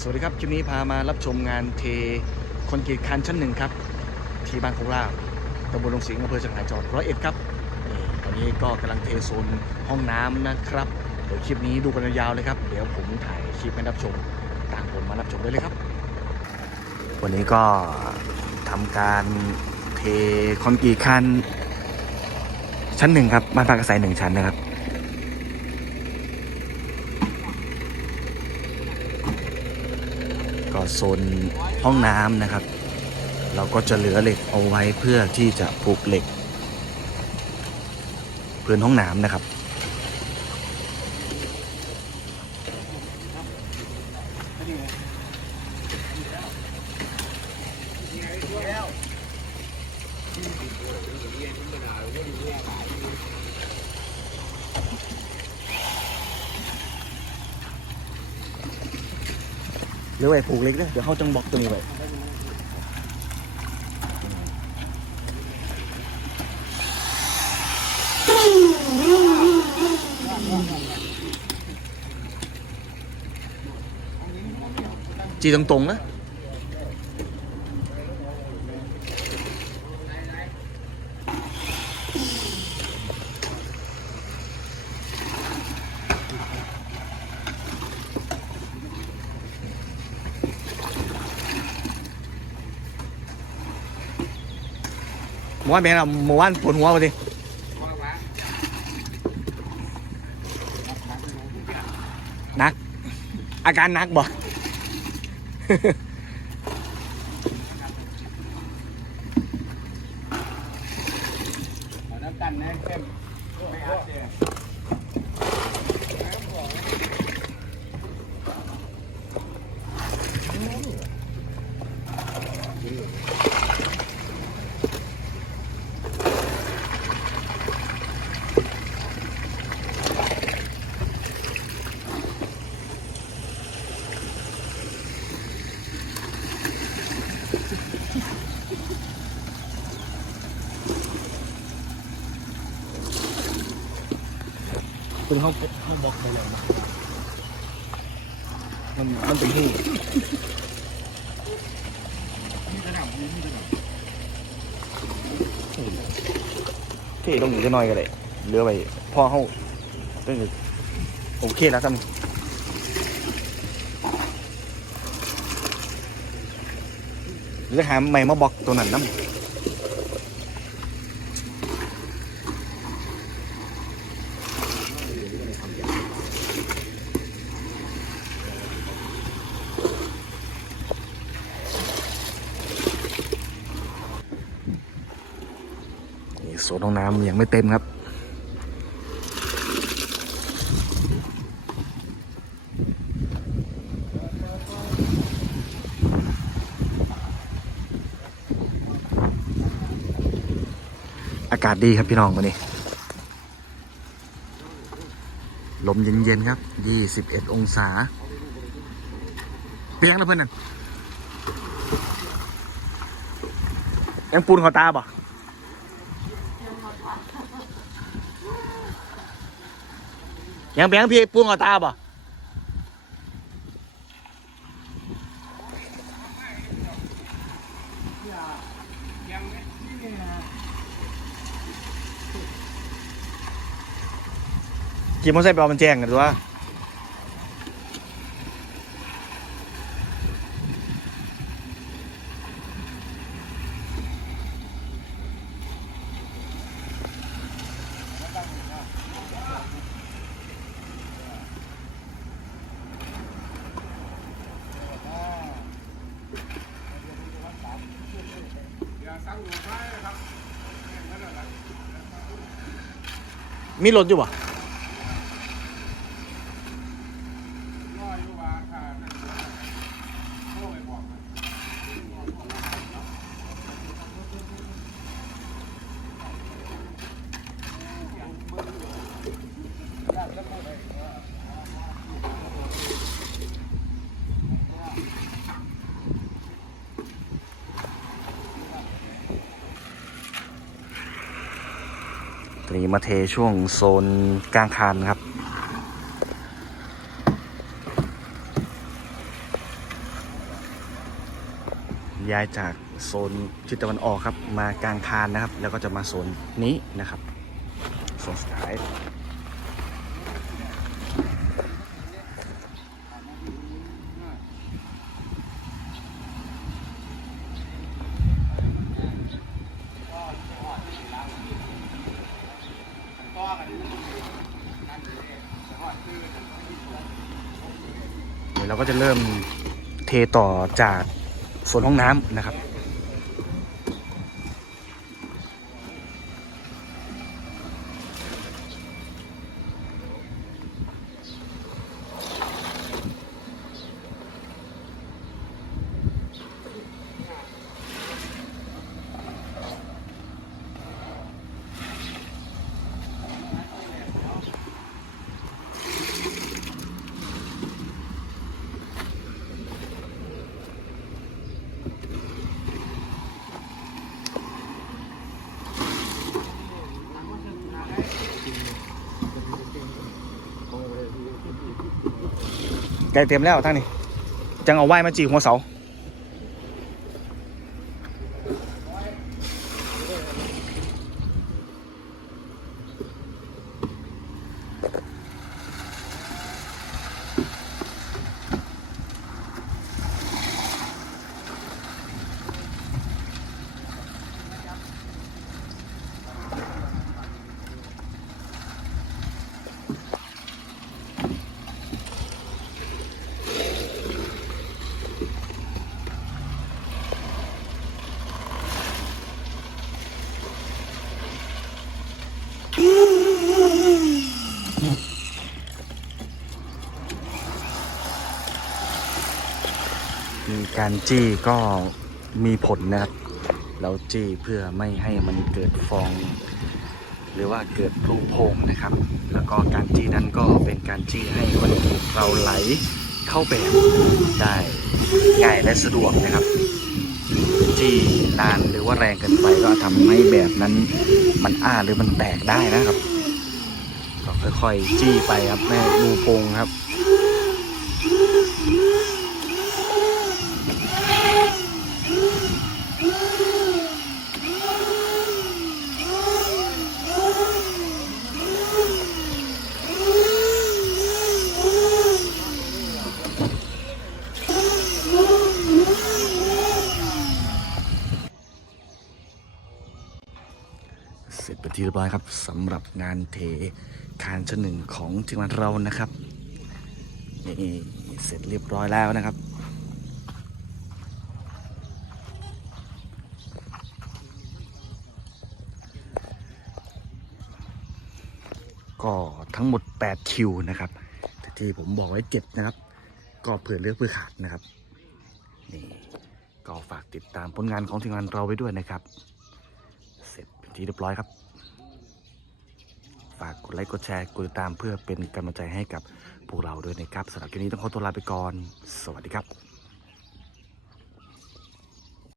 สวัสดีครับคลิปนี้พามารับชมงานเทคอนกรีตคันชั้นหนึ่งครับ ที่บ้านโคกลาบตำบลลงสิงห์อำเภอสังหารจังหวัดร้อยเอ็ดครับตอนนี้ก็กำลังเทโซนห้องน้ำนะครับเดี๋ยวคลิปนี้ดูกันยาวเลยครับ เดี๋ยวผมถ่ายคลิปให้รับชมต่างผมมารับชมได้เลยครับ วันนี้ก็ทำการเทคอนกรีตคันชั้นหนึ่งครับบ้านพักอาศัยหนึ่งชั้นนะครับ โซนห้องน้ำนะครับ เราก็จะเหลือเหล็กเอาไว้เพื่อที่จะผูกเหล็กพื้นห้องน้ำนะครับ เหลือไว้ผูกเล็กเลยเดี๋ยวเขาจังบล็อกตัวนี้ไว้จีตรงๆนะ ว่าแม่เป็นไงล่ะหมู่บ้านปวดหัวไปดินัก อาการนักบ่น้ำกันนะเข้มไม่อัพเจ เป็นห้องห้องบล็อกไปเลยมันมันเป็นที่ที่ตรงนี้จะน้อยก็ได้เหลือไปพ่อเขาตั้งแต่โอเคแล้วซ้ำหรือหาใหม่มาบอกตัวนั้นน้ำ น้องน้ำยังไม่เต็มครับ อากาศดีครับพี่น้องวันนี้ ลมเย็นๆครับ 21 องศา เปียงแล้วเพื่อนนั่นยังปูนขอตาบ่ ยังเปียงพี่ปุ้งเอาตาบ่ขี่มอเตอร์ไซค์ไปเอามันแจ้งกันดูว่า มีรถอยู่บ่ ตัวนี้มาเทช่วงโซนกลางคานครับ ย้ายจากโซนทิศตะวันออกครับ มากลางคานนะครับ แล้วก็จะมาโซนนี้นะครับโซนสุดท้าย เดี๋ยวเราก็จะเริ่มเทต่อจากส่วนห้องน้ำนะครับ ใกล้เต็มแล้วท่านนี่จังเอาไหว้มาจีหัวเสา มีการจี้ก็มีผลนะครับ เราจี้เพื่อไม่ให้มันเกิดฟอง หรือว่าเกิดรูโพงนะครับ แล้วก็การจี้นั้นก็เป็นการจี้ให้วัตถุเราไหลเข้าแบบได้ง่ายและสะดวกนะครับ จี้นานหรือว่าแรงเกินไปก็ทำให้แบบนั้นมันอ้าหรือมันแตกได้นะครับ ก็ค่อยๆ จี้ไปครับแม่รูโพงครับ เสร็จ เป็นที่เรียบร้อยครับสำหรับงานเทคานชั้นหนึ่งของทีมงานเรานะครับนี่เสร็จเรียบร้อยแล้วนะครับก็ทั้งหมด 8 คิวนะครับ แต่ที่ผมบอกไว้ 7 นะครับ ก็เผื่อเลือกเพื่อขาดนะครับ นี่ก็ฝากติดตามผลงานของทีมงานเราไว้ด้วยนะครับ เสร็จเป็นที่เรียบร้อยครับ ฝากกดไลค์กดแชร์กดติดตามเพื่อเป็นกำลังใจให้กับพวกเราด้วยนะครับสำหรับคลิปนี้ต้องขอตัวลาไปก่อน สวัสดีครับ